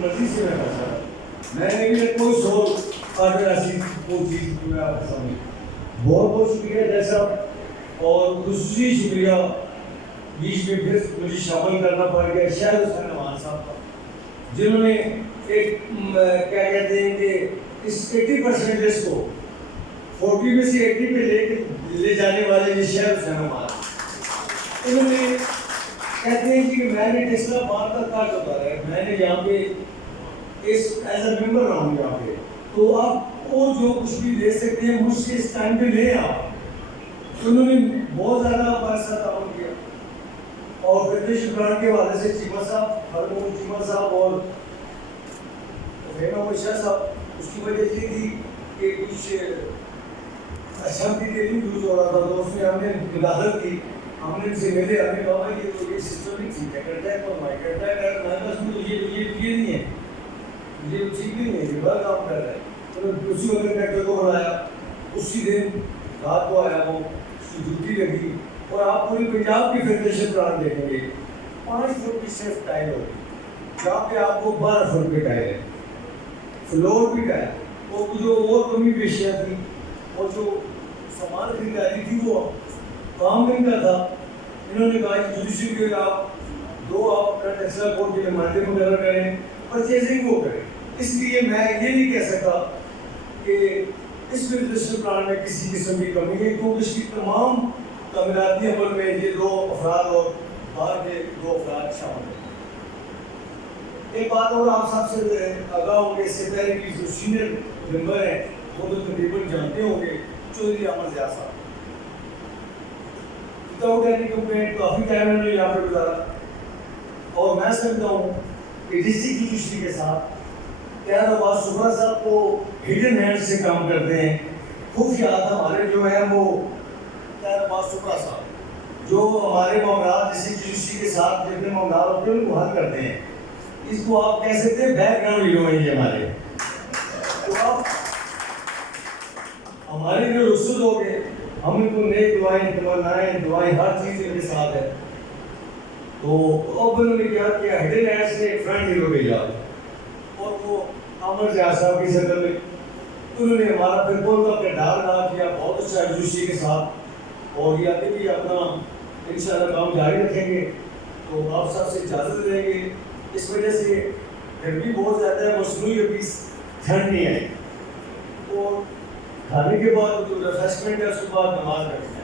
مرضی سے میں پھنسا، میں نے بھی کوئی سوچ اور ایسی کوئی چیز جو میں آپ سامنے بہت بہت شکریہ جیسا، اور خصوصی شکریہ بیچ میں پھر مجھے شامل کرنا پڑ گیا شاہد حسین نعمان صاحب کا، جنہوں نے ایک کیا کہتے ہیں کہ اس 80% کو 40 میں سے 80 پہ لے جانے والے یہ شاہد حسین نعمان، انہوں نے کہتے ہیں کہ میں نے ٹیسلا بار کا کاج اتارا ہے، میں نے یہاں پہ ایز اے ممبر رہا ہوں یہاں پہ، تو آپ وہ جو کچھ بھی لے سکتے ہیں مجھ سے اس ٹائم پہ لیں آپ۔ انہوں نے بہت زیادہ ہمارے ساتھ تعاون کیا، اور فیڈریشن پلان کے حوالے سے چیمہ صاحب، ہرمون چیمہ صاحب اور فہمہ شاہ صاحب، اس کی وجہ یہ تھی کہ کچھ اچھا بھی دلی یوز ہو رہا تھا، تو اس میں ہم نے مداخلت کی، ہم نے ان سے ملے، ہم نے کہا یہ تو یہ سسٹم نہیں ٹھیک ہے، کرتا ہے اور مائک کرتا ہے، ہمارے پاس میں تو یہ نہیں ہے، یہ ٹھیک نہیں ہے، یہ بڑا کام کر رہا ہے۔ تو اسی وقت ڈاکٹر کو بلایا، اسی دن رات کو آیا، وہ اس کی ڈیوٹی لگی، اور آپ پوری پنجاب کی فیڈریشن پلان دیکھیں گے 5 فٹ کی صرف ٹائل ہوگی، جہاں پہ آپ کو 12 فٹ کے ٹائل ہے، فلور بھی ٹائل، اور جو اور کمی پیشیاں تھی اور جو سامان خریداری تھی وہ کام ان کا تھا۔ انہوں نے کہا کہ جوڈیشل کے آپ اپنا ٹیسلا کورٹ کے نمائندے مقرر کریں، پرچیزنگ وہ کریں۔ اس لیے میں یہ نہیں کہہ سکتا کہ اس فیڈریشن پلان میں کسی قسم کی کمی ہے، کیونکہ اس کی تمام تعمیراتی عمل میں یہ 2 افراد اور باہر کے 2 افراد شامل ہیں۔ ایک بات اور آپ سب سے آگاہ ہوں گے، اس سے پہلے کی جو سینئر ممبر ہیں وہ تو تقریباً جانتے ہوں گے، چودھری احمد ضیاء صاحب، وداؤٹ اینی کمپلینٹ کافی ٹائم انہوں نے یہاں پہ گزارا، اور میں سمجھتا ہوں کہ ڈسٹرکٹ جوڈیشری کے ساتھ قیادت عباس سبرا صاحب کو ہڈن ہینڈ سے کام کرتے ہیں، خفیات ہمارے جو ہیں وہ قیادت عباس سبرا صاحب جو ہمارے معاملات ڈسٹرکٹ جوڈیشری کے ساتھ جتنے معاملات ہوتے ہیں ان کو حل کرتے ہیں، اس کو آپ کہہ سکتے ہیں بیک گراؤنڈ ہیرو ہیں یہ ہمارے۔ تو آپ ہمارے جو رسول ہو گئے، ہم ان کو نیک دعائیں، تمنائیں، دعائیں، ہر چیز ان کے ساتھ ہے۔ تو اب انہوں نے کیا کیا، ہڈن ہینڈ سے ایک فرنٹ ہیرو بھیجا، اور وہ احمد ضیاء صاحب کی شکل میں انہوں نے ہمارا پھر بہت کا کردار ادا کیا، بہت اچھا جوشی کے ساتھ، اور یہ آگے بھی اپنا انشاءاللہ کام جاری رکھیں گے۔ تو آپ سب سے اجازت لیں گے، اس وجہ سے گرمی بہت زیادہ ہے، مصنوعی ابھی ٹھنڈ نہیں ہے، اور کھانے کے بعد جو ریفریشمنٹ ہے اس کے بعد نماز رکھیں۔